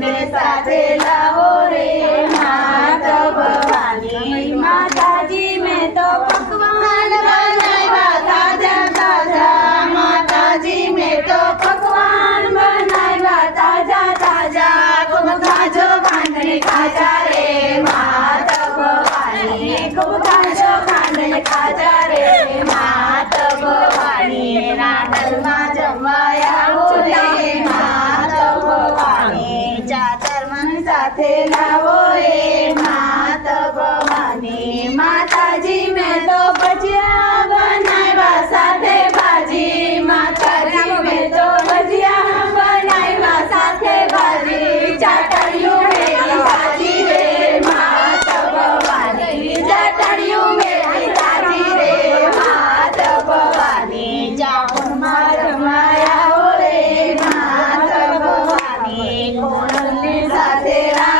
ในสาเท સાથે લાવો એ માં તપવાની માતાજી મેં તો ભજીયા બનાવ્યા સાથે ભાજી માતાજી મેં તો ભજીયા બનાવ્યા સાથે ભાજી ચાટડિયું મેં ભાજી રે માં તપવાની ચાટડિયું મેં ભાજી રે માં તપવાની જાપણ માં રમાયા રે માં તપવાની કોણલી será.